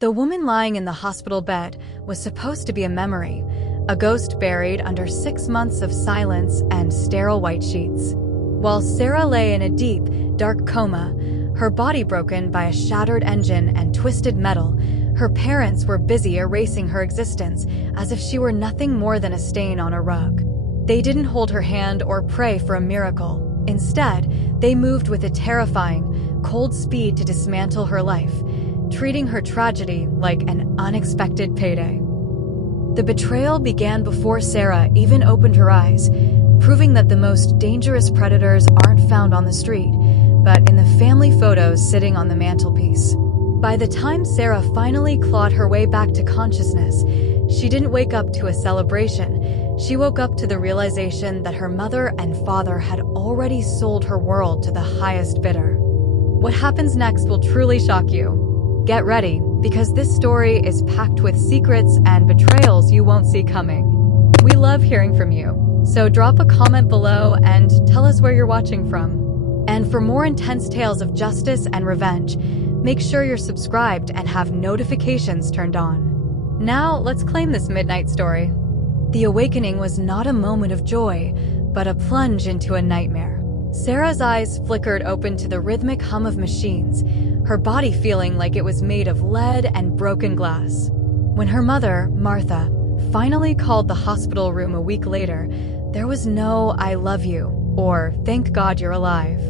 The woman lying in the hospital bed was supposed to be a memory, a ghost buried under 6 months of silence and sterile white sheets. While Sarah lay in a deep, dark coma, her body broken by a shattered engine and twisted metal, her parents were busy erasing her existence as if she were nothing more than a stain on a rug. They didn't hold her hand or pray for a miracle. Instead, they moved with a terrifying, cold speed to dismantle her life, treating her tragedy like an unexpected payday. The betrayal began before Sarah even opened her eyes, proving that the most dangerous predators aren't found on the street, but in the family photos sitting on the mantelpiece. By the time Sarah finally clawed her way back to consciousness, she didn't wake up to a celebration. She woke up to the realization that her mother and father had already sold her world to the highest bidder. What happens next will truly shock you. Get ready, because this story is packed with secrets and betrayals you won't see coming. We love hearing from you, so drop a comment below and tell us where you're watching from. And for more intense tales of justice and revenge, make sure you're subscribed and have notifications turned on. Now, let's claim this midnight story. The awakening was not a moment of joy, but a plunge into a nightmare. Sarah's eyes flickered open to the rhythmic hum of machines, her body feeling like it was made of lead and broken glass. When her mother, Martha, finally called the hospital room a week later, there was no "I love you" or "thank God you're alive."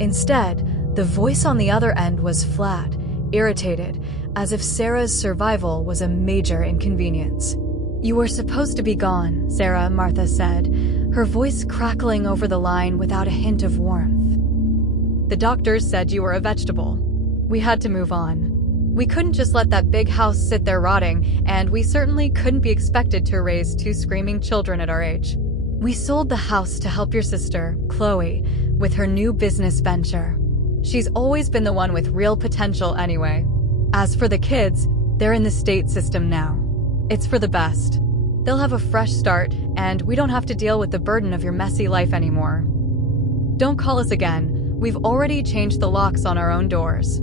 Instead, the voice on the other end was flat, irritated, as if Sarah's survival was a major inconvenience. "You were supposed to be gone, Sarah," Martha said, her voice crackling over the line without a hint of warmth. "The doctors said you were a vegetable. We had to move on. We couldn't just let that big house sit there rotting, and we certainly couldn't be expected to raise 2 screaming children at our age. We sold the house to help your sister, Chloe, with her new business venture. She's always been the one with real potential anyway. As for the kids, they're in the state system now. It's for the best. They'll have a fresh start, and we don't have to deal with the burden of your messy life anymore. Don't call us again. We've already changed the locks on our own doors."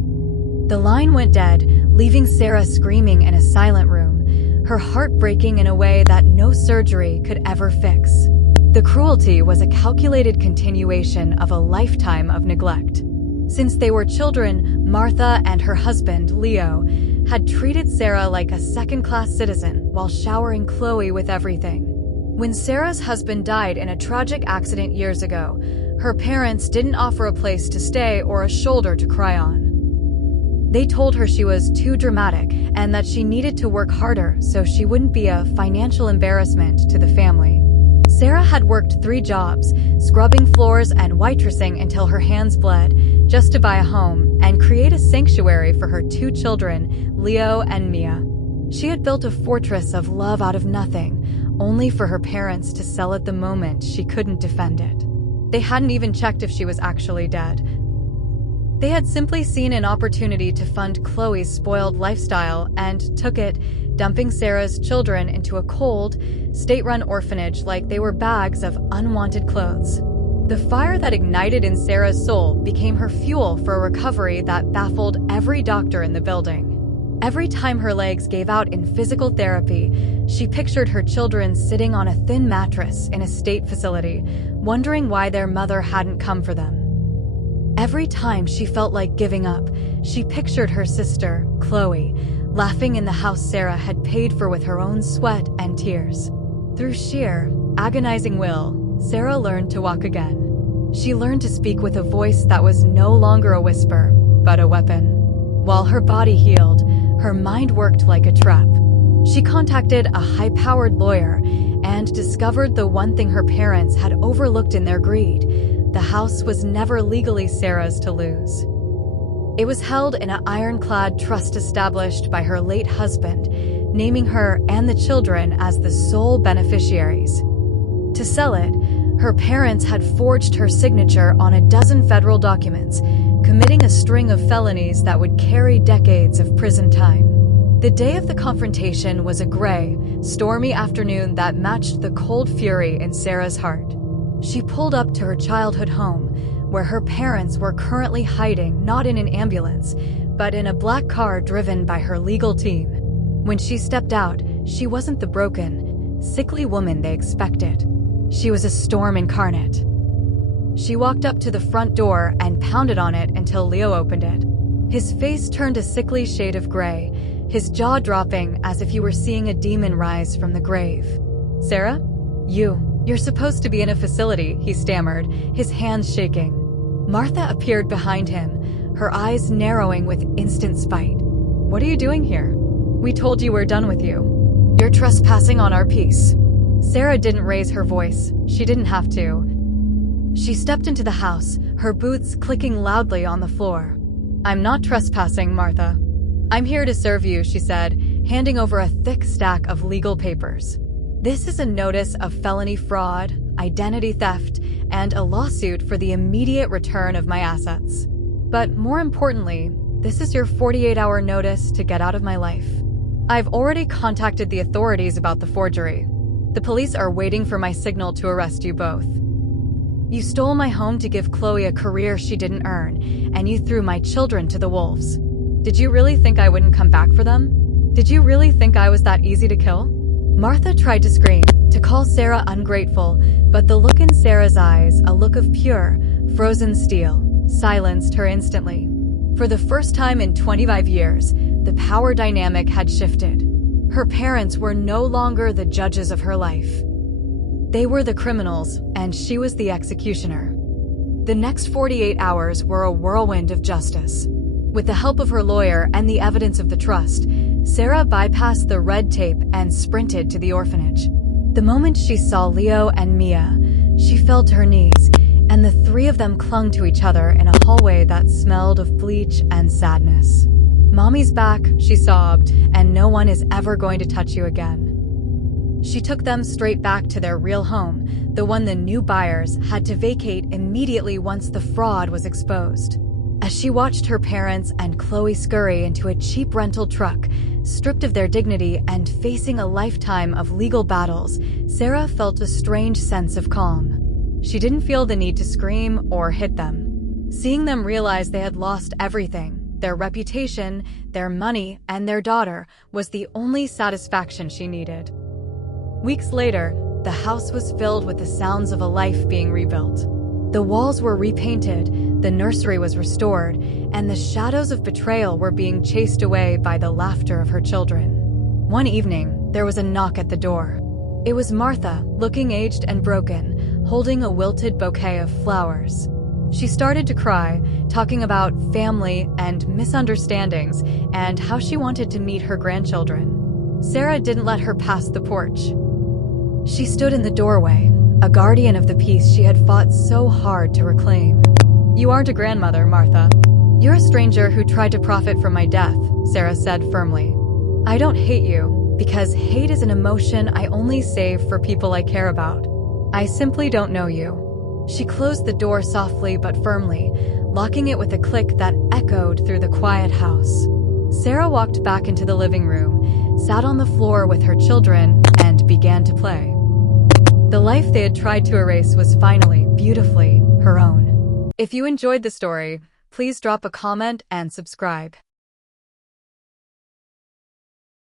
The line went dead, leaving Sarah screaming in a silent room, her heart breaking in a way that no surgery could ever fix. The cruelty was a calculated continuation of a lifetime of neglect. Since they were children, Martha and her husband, Leo, had treated Sarah like a second-class citizen while showering Chloe with everything. When Sarah's husband died in a tragic accident years ago, her parents didn't offer a place to stay or a shoulder to cry on. They told her she was too dramatic and that she needed to work harder so she wouldn't be a financial embarrassment to the family. Sarah had worked 3 jobs, scrubbing floors and waitressing until her hands bled, just to buy a home and create a sanctuary for her 2 children, Leo and Mia. She had built a fortress of love out of nothing, only for her parents to sell it the moment she couldn't defend it. They hadn't even checked if she was actually dead. They had simply seen an opportunity to fund Chloe's spoiled lifestyle and took it, dumping Sarah's children into a cold, state-run orphanage like they were bags of unwanted clothes. The fire that ignited in Sarah's soul became her fuel for a recovery that baffled every doctor in the building. Every time her legs gave out in physical therapy, she pictured her children sitting on a thin mattress in a state facility, wondering why their mother hadn't come for them. Every time she felt like giving up, she pictured her sister, Chloe, laughing in the house Sarah had paid for with her own sweat and tears. Through sheer, agonizing will, Sarah learned to walk again. She learned to speak with a voice that was no longer a whisper, but a weapon. While her body healed, her mind worked like a trap. She contacted a high-powered lawyer and discovered the one thing her parents had overlooked in their greed: the house was never legally Sarah's to lose. It was held in an ironclad trust established by her late husband, naming her and the children as the sole beneficiaries. To sell it, her parents had forged her signature on a dozen federal documents, committing a string of felonies that would carry decades of prison time. The day of the confrontation was a gray, stormy afternoon that matched the cold fury in Sarah's heart. She pulled up to her childhood home, where her parents were currently hiding, not in an ambulance, but in a black car driven by her legal team. When she stepped out, she wasn't the broken, sickly woman they expected. She was a storm incarnate. She walked up to the front door and pounded on it until Leo opened it. His face turned a sickly shade of gray, his jaw dropping as if he were seeing a demon rise from the grave. "Sarah? You're supposed to be in a facility," he stammered, his hands shaking. Martha appeared behind him, her eyes narrowing with instant spite. "What are you doing here? We told you we're done with you. You're trespassing on our peace." Sarah didn't raise her voice. She didn't have to. She stepped into the house, her boots clicking loudly on the floor. "I'm not trespassing, Martha. I'm here to serve you," she said, handing over a thick stack of legal papers. "This is a notice of felony fraud, identity theft, and a lawsuit for the immediate return of my assets. But more importantly, this is your 48-hour notice to get out of my life. I've already contacted the authorities about the forgery. The police are waiting for my signal to arrest you both. You stole my home to give Chloe a career she didn't earn, and you threw my children to the wolves. Did you really think I wouldn't come back for them? Did you really think I was that easy to kill?" Martha tried to scream, to call Sarah ungrateful, but the look in Sarah's eyes, a look of pure, frozen steel, silenced her instantly. For the first time in 25 years, the power dynamic had shifted. Her parents were no longer the judges of her life. They were the criminals, and she was the executioner. The next 48 hours were a whirlwind of justice. With the help of her lawyer and the evidence of the trust, Sarah bypassed the red tape and sprinted to the orphanage. The moment she saw Leo and Mia, she fell to her knees, and the three of them clung to each other in a hallway that smelled of bleach and sadness. "Mommy's back," she sobbed, "and no one is ever going to touch you again." She took them straight back to their real home, the one the new buyers had to vacate immediately once the fraud was exposed. As she watched her parents and Chloe scurry into a cheap rental truck, stripped of their dignity and facing a lifetime of legal battles, Sarah felt a strange sense of calm. She didn't feel the need to scream or hit them. Seeing them realize they had lost everything, their reputation, their money, and their daughter, was the only satisfaction she needed. Weeks later, the house was filled with the sounds of a life being rebuilt. The walls were repainted, the nursery was restored, and the shadows of betrayal were being chased away by the laughter of her children. One evening, there was a knock at the door. It was Martha, looking aged and broken, holding a wilted bouquet of flowers. She started to cry, talking about family and misunderstandings and how she wanted to meet her grandchildren. Sarah didn't let her pass the porch. She stood in the doorway, a guardian of the peace she had fought so hard to reclaim. "You aren't a grandmother, Martha. You're a stranger who tried to profit from my death," Sarah said firmly. "I don't hate you, because hate is an emotion I only save for people I care about. I simply don't know you." She closed the door softly but firmly, locking it with a click that echoed through the quiet house. Sarah walked back into the living room, sat on the floor with her children, and began to play. The life they had tried to erase was finally, beautifully, her own. If you enjoyed the story, please drop a comment and subscribe.